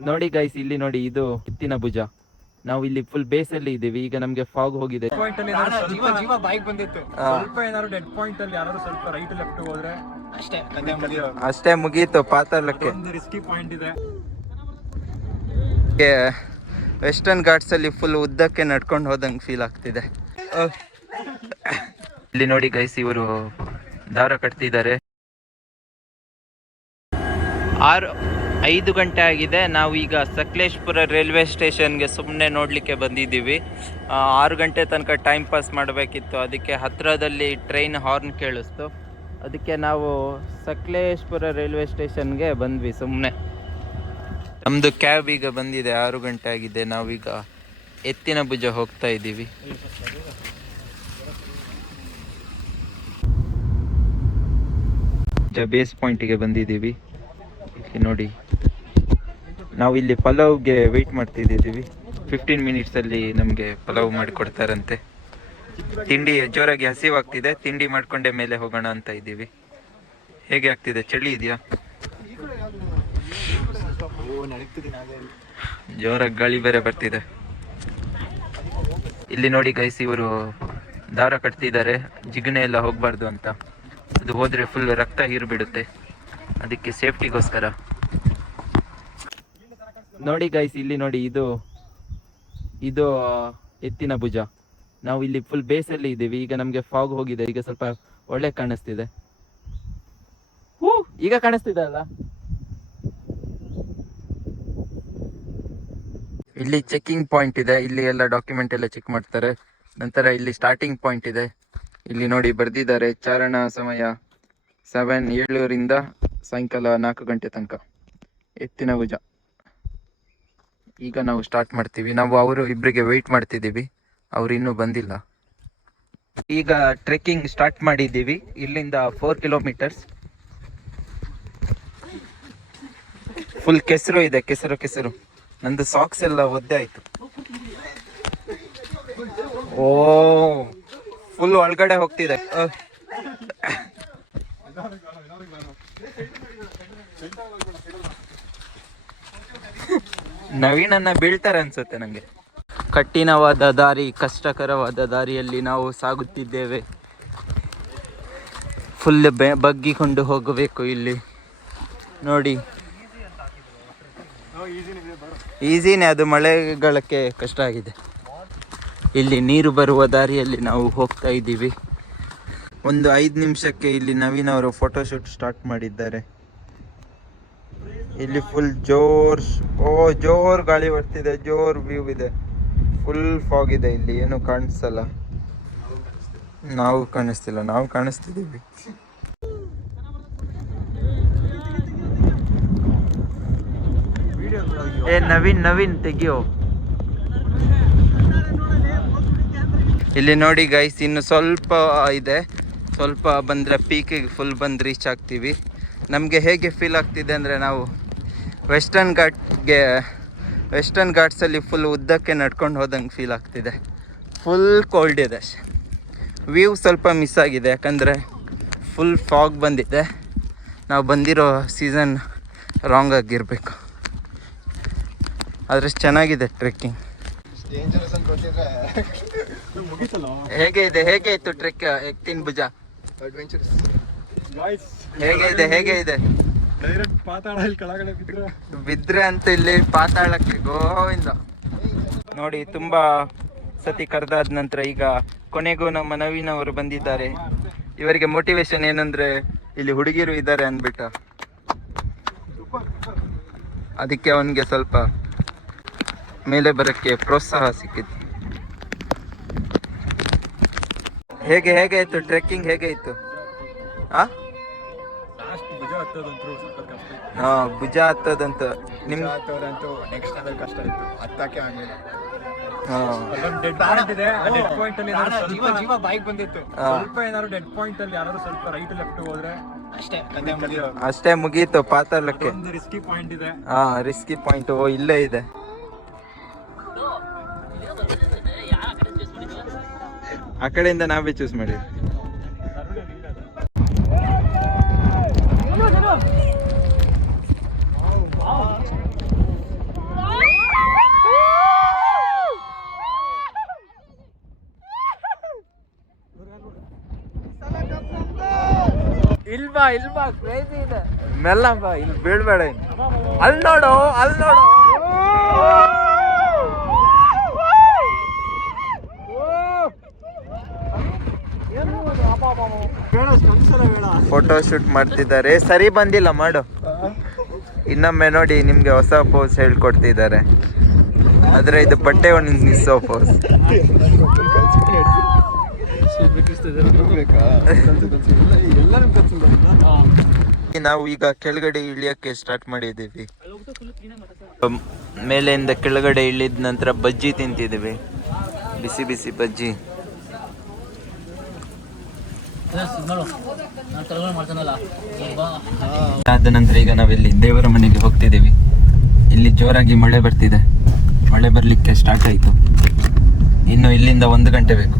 ನೋಡಿ ಗೈಸ್ ಇಲ್ಲಿ ನೋಡಿ ಇದು ಕಿತ್ತಿನ ಭುಜ. ನಾವು ಇಲ್ಲಿ ಫುಲ್ ಬೇಸ್ ಅಲ್ಲಿ ಇದೀವಿ ಈಗ ನಮ್ಗೆ ಫಾಗ್ ಹೋಗಿದೆ. ಪಾಯಿಂಟ್ ಅಲ್ಲಿ ಏನಾದ್ರು ಜೀವ ಸ್ವಲ್ಪ- ಜೀವ ಬಾಯಿಗೆ ಬಂದಿತ್ತು. ಸ್ವಲ್ಪ ಏನಾದ್ರು ಡೆಡ್ ಪಾಯಿಂಟ್ ಅಲ್ಲಿ ಯಾರಾದ್ರು ಸ್ವಲ್ಪ ರೈಟ್ ಲೆಫ್ಟ್ ಹೋದ್ರೆ ಅಷ್ಟೇ ಮುಗಿಯಿತು ಮುಗಿಯೋದು. ಅಷ್ಟೇ ಮುಗೀತು ಪಾತಾಳಕ್ಕೆ. ಒಂದು ರಿಸ್ಕಿ ಪಾಯಿಂಟ್ ಇದೆ. ವೆಸ್ಟರ್ನ್ ಘಾಟ್ಸ್ ಅಲ್ಲಿ ಫುಲ್ ಉದ್ದಕ್ಕೆ ನಡ್ಕೊಂಡು ಹೋದಂಗೆ ಫೀಲ್ ಆಗ್ತಿದೆ. ಇಲ್ಲಿ ನೋಡಿ ಗೈಸ್ ಇವರು ದಾರ ಕಟ್ತಿದ್ದಾರೆ. ಆರು ಐದು ಗಂಟೆ ಆಗಿದೆ. ನಾವು ಈಗ ಸಕಲೇಶ್ಪುರ ರೈಲ್ವೆ ಸ್ಟೇಷನ್ಗೆ ಸುಮ್ಮನೆ ನೋಡಲಿಕ್ಕೆ ಬಂದಿದ್ದೀವಿ. ಆರು ಗಂಟೆ ತನಕ ಟೈಮ್ ಪಾಸ್ ಮಾಡಬೇಕಿತ್ತು. ಅದಕ್ಕೆ ಹತ್ತಿರದಲ್ಲಿ ಟ್ರೈನ್ ಹಾರ್ನ್ ಕೇಳಿಸ್ತು. ಅದಕ್ಕೆ ನಾವು ಸಕಲೇಶ್ಪುರ ರೈಲ್ವೆ ಸ್ಟೇಷನ್ಗೆ ಬಂದ್ವಿ ಸುಮ್ಮನೆ ನಮ್ಮದು ಕ್ಯಾಬ್ ಈಗ ಬಂದಿದೆ. ಆರು ಗಂಟೆ ಆಗಿದೆ. ನಾವೀಗ ಎತ್ತಿನ ಭುಜ ಹೋಗ್ತಾ ಇದ್ದೀವಿ. ಬೇಸ್ ಪಾಯಿಂಟಿಗೆ ಬಂದಿದ್ದೀವಿ. ನೋಡಿ. ನಾವು ಇಲ್ಲಿ ಪಲಾವ್ಗೆ ವೆಯ್ಟ್ ಮಾಡ್ತಿದ್ದೀವಿ. ಫಿಫ್ಟೀನ್ ಮಿನಿಟ್ಸಲ್ಲಿ ನಮಗೆ ಪಲಾವ್ ಮಾಡಿಕೊಡ್ತಾರಂತೆ ತಿಂಡಿ ಜೋರಾಗಿ ಹಸಿವಾಗ್ತಿದೆ. ತಿಂಡಿ ಮಾಡ್ಕೊಂಡೆ ಮೇಲೆ ಹೋಗೋಣ ಅಂತ ಇದ್ದೀವಿ. ಹೇಗೆ ಆಗ್ತಿದೆ? ಚಳಿ ಇದೆಯಾ? ಜೋರಾಗಿ ಗಾಳಿ ಬೇರೆ ಬರ್ತಿದೆ. ಇಲ್ಲಿ ನೋಡಿ ಗೈಸ್ ಇವರು ದಾರ ಕಟ್ತಿದ್ದಾರೆ. ಜಿಗಣೆ ಎಲ್ಲ ಹೋಗಬಾರ್ದು ಅಂತ. ಅದು ಹೋದರೆ ಫುಲ್ ರಕ್ತ ಹೀರ್ಬಿಡುತ್ತೆ. ಅದಕ್ಕೆ ಸೇಫ್ಟಿಗೋಸ್ಕರ. ನೋಡಿ ಗೈಸ್ ಇಲ್ಲಿ ನೋಡಿ ಇದು ಇದು ಎತ್ತಿನ ಭುಜ. ನಾವು ಇಲ್ಲಿ ಫುಲ್ ಬೇಸಲ್ಲಿ ಇದ್ದೀವಿ. ಈಗ ನಮಗೆ ಫಾಗ್ ಹೋಗಿದೆ. ಈಗ ಸ್ವಲ್ಪ ಒಳ್ಳೆ ಕಾಣಿಸ್ತಿದೆ. ಹೂ, ಈಗ ಕಾಣಿಸ್ತಿದೆ ಅಲ್ಲ? ಇಲ್ಲಿ ಚೆಕಿಂಗ್ ಪಾಯಿಂಟ್ ಇದೆ. ಇಲ್ಲಿ ಎಲ್ಲ ಡಾಕ್ಯುಮೆಂಟ್ ಎಲ್ಲ ಚೆಕ್ ಮಾಡ್ತಾರೆ. ನಂತರ ಇಲ್ಲಿ ಸ್ಟಾರ್ಟಿಂಗ್ ಪಾಯಿಂಟ್ ಇದೆ. ಇಲ್ಲಿ ನೋಡಿ ಬರ್ದಿದ್ದಾರೆ. ಚಾರಣ ಸಮಯ ಸೆವೆನ್ ಏಳೂರಿಂದ ಸಾಯಂಕಾಲ ನಾಲ್ಕು ಗಂಟೆ ತನಕ. ಎತ್ತಿನ ಭುಜ. ಈಗ ನಾವು ಸ್ಟಾರ್ಟ್ ಮಾಡ್ತೀವಿ. ನಾವು ಅವರು ಇಬ್ಬರಿಗೆ ವೆಯ್ಟ್ ಮಾಡ್ತಿದ್ದೀವಿ. ಅವ್ರು ಇನ್ನೂ ಬಂದಿಲ್ಲ. ಈಗ ಟ್ರೆಕ್ಕಿಂಗ್ ಸ್ಟಾರ್ಟ್ ಮಾಡಿದ್ದೀವಿ. ಇಲ್ಲಿಂದ ಫೋರ್ ಕಿಲೋಮೀಟರ್ಸ್ ಫುಲ್ ಕೆಸರು ಇದೆ. ಕೆಸರು ಕೆಸರು. ನಂದು ಸಾಕ್ಸ್ ಎಲ್ಲ ಒದ್ದೆ ಆಯ್ತು. ಓ ಫುಲ್ ಒಳಗಡೆ ಹೋಗ್ತಿದೆ. ನವೀನನ್ನ ಬೀಳ್ತಾರೆ ಅನ್ಸುತ್ತೆ ನಂಗೆ. ಕಠಿಣವಾದ ದಾರಿ, ಕಷ್ಟಕರವಾದ ದಾರಿಯಲ್ಲಿ ನಾವು ಸಾಗುತ್ತಿದ್ದೇವೆ. ಫುಲ್ ಬಗ್ಗಿಕೊಂಡು ಹೋಗಬೇಕು ಇಲ್ಲಿ. ನೋಡಿ. ಈಸಿನೇ ಅದು ಮಳೆಗಳಕ್ಕೆ ಕಷ್ಟ ಆಗಿದೆ. ಇಲ್ಲಿ ನೀರು ಬರುವ ದಾರಿಯಲ್ಲಿ ನಾವು ಹೋಗ್ತಾ ಇದ್ದೀವಿ. ಒಂದು ಐದು ನಿಮಿಷಕ್ಕೆ ಇಲ್ಲಿ ನವೀನ್ ಅವರು ಫೋಟೋಶೂಟ್ ಸ್ಟಾರ್ಟ್ ಮಾಡಿದ್ದಾರೆ. ಇಲ್ಲಿ ಫುಲ್ ಜೋರ್ ಓ, ಜೋರ್ ಗಾಳಿ ಬರ್ತಿದೆ, ಜೋರ್ ವ್ಯೂ ಇದೆ. ಫುಲ್ ಫಾಗ್ ಇದೆ ಇಲ್ಲಿ, ಏನು ಕಾಣಿಸಲ್ಲ. ನಾವು ಕಾಣಿಸ್ತಿಲ್ಲ, ನಾವು ಕಾಣಿಸ್ತಿದ್ದೀವಿ. ಏ, ನವೀನ್ ನವೀನ್, ತೆಗಿಯೋ. ಇಲ್ಲಿ ನೋಡಿ ಗೈಸ್ ಇನ್ನು ಸ್ವಲ್ಪ ಇದೆ. ಸ್ವಲ್ಪ ಬಂದರೆ ಪೀಕಿಗೆ ಫುಲ್ ಬಂದು ರೀಚ್ ಆಗ್ತೀವಿ. ನಮಗೆ ಹೇಗೆ ಫೀಲ್ ಆಗ್ತಿದೆ ಅಂದರೆ ನಾವು ವೆಸ್ಟರ್ನ್ ಘಾಟ್ಗೆ ವೆಸ್ಟರ್ನ್ ಘಾಟ್ಸಲ್ಲಿ ಫುಲ್ ಉದ್ದಕ್ಕೆ ನಡ್ಕೊಂಡು ಹೋದಂಗೆ ಫೀಲ್ ಆಗ್ತಿದೆ. ಫುಲ್ ಕೋಲ್ಡ್ ಇದೆ. ವ್ಯೂ ಸ್ವಲ್ಪ ಮಿಸ್ ಆಗಿದೆ. ಯಾಕಂದರೆ ಫುಲ್ ಫಾಗ್ ಬಂದಿದೆ. ನಾವು ಬಂದಿರೋ ಸೀಸನ್ ರಾಂಗ್ ಆಗಿರಬೇಕು. ಆದರೆ ಚೆನ್ನಾಗಿದೆ ಟ್ರೆಕ್ಕಿಂಗ್ ಹೇಗೆ ಇದೆ? ಹೇಗೆ ಇತ್ತು ಟ್ರೆಕ್ ಎತ್ತಿನ ಭುಜ? ಅಡ್ವೆಂಚರಸ್ ಹೇಗೆ ಇದೆ ಹೇಗೆ ಇದೆ? ಡೈರೆಕ್ಟ್ ಪಾತಾಳ ಇಲ್ಲಿ ಕೆಳಗಡೆ ಬಿದ್ರೆ ಬಿದ್ರೆ ಅಂತ ಇಲ್ಲಿ ಪಾತಾಳಕ್ಕೆ ಗೋವಿಂದ. ನೋಡಿ ತುಂಬಾ ಸತಿ ಕರೆದಾದ ನಂತರ ಈಗ ಕೊನೆಗೂ ನಮ್ಮ ನವೀನ್ ಅವರು ಬಂದಿದ್ದಾರೆ. ಇವರಿಗೆ ಮೋಟಿವೇಶನ್ ಏನಂದ್ರೆ ಇಲ್ಲಿ ಹುಡುಗಿರು ಇದ್ದಾರೆ ಅಂದ್ಬಿಟ್ಟ. ಅದಕ್ಕೆ ಅವನಿಗೆ ಸ್ವಲ್ಪ ಮೇಲೆ ಬರಕ್ಕೆ ಪ್ರೋತ್ಸಾಹ ಸಿಕ್ಕಿತ್ತು ಹೇಗೆ ಹೇಗೆ ಇತ್ತು ಟ್ರೆಕ್ಕಿಂಗ್ ಹೇಗೆ ಇತ್ತು ಆ? ಹತ್ತೋದಂತೂ. ಹಾ ಭುಜ ಹತ್ತದಂತ. ನಿಮ್ ಅಂತೂ ನೆಕ್ಸ್ಟ್ ಲೆವೆಲ್ ಕಷ್ಟ ಇತ್ತು. ಹತ್ತಕ್ಕೆ ಆಗಲಿಲ್ಲ. ಜೀವ ಸ್ವಲ್ಪ ಜೀವ ಬಾಯಿಗೆ ಬಂದಿತ್ತು. ಸ್ವಲ್ಪ ಏನಾದ್ರು ಡೆಡ್ ಪಾಯಿಂಟ್ ಅಲ್ಲಿ ಯಾರಾದ್ರು ಸ್ವಲ್ಪ ರೈಟ್ ಲೆಫ್ಟ್ ಹೋದ್ರೆ. ಅಷ್ಟೇ ಮುಗೀತು ಪಾತಾಳಕ್ಕೆ ಒಂದು ರಿಸ್ಕಿ ಪಾಯಿಂಟ್ ಇದೆ. ಹಾ ರಿಸ್ಕಿ ಪಾಯಿಂಟ್ ಓ ಇಲ್ಲೇ ಇದೆ. ಅಕಡೆಯಿಂದ ನಾವೇ ಚೂಸ್ ಮಾಡಿ ಇಲ್ವಾ ಇಲ್ವಾ ಕ್ರೇಜಿ ಇದೆ ಮೆಲ್ಲಂಬ ಇಲ್ಲಿ ಬೀಳ್ಬೇಡ ಅಲ್ಲಿ ನೋಡು ಅಲ್ಲಿ ನೋಡು ಫೋಟೋ ಶೂಟ್ ಮಾಡ್ತಿದ್ದಾರೆ. ಸರಿ ಬಂದಿಲ್ಲ, ಮಾಡು. ಇನ್ನೊಮ್ಮೆ ನೋಡಿ ನಿಮ್ಗೆ ಹೊಸ ಪೋಸ್ ಹೇಳ್ಕೊಡ್ತಿದ್ದಾರೆ. ಆದ್ರೆ ಇದು ಬಟ್ಟೆ ಒಣಗಿಸೋ ಪೋಸ್ ನಾವು ಈಗ ಕೆಳಗಡೆ ಇಳಿಯಕ್ಕೆ ಸ್ಟಾರ್ಟ್ ಮಾಡಿದ್ದೀವಿ. ಮೇಲೆಯಿಂದ ಕೆಳಗಡೆ ಇಳಿದ ನಂತರ ಬಜ್ಜಿ ತಿಂತಿದ್ದೀವಿ. ಬಿಸಿ ಬಿಸಿ ಬಜ್ಜಿ. ಆದ ನಂತರ ಈಗ ನಾವಿಲ್ಲಿ ದೇವರ ಮನೆಗೆ ಹೋಗ್ತಿದ್ದೀವಿ. ಇಲ್ಲಿ ಜೋರಾಗಿ ಮಳೆ ಬರ್ತಿದೆ. ಮಳೆ ಬರಲಿಕ್ಕೆ ಸ್ಟಾರ್ಟ್ ಆಯ್ತು. ಇನ್ನು ಇಲ್ಲಿಂದ ಒಂದು ಗಂಟೆ ಬೇಕು.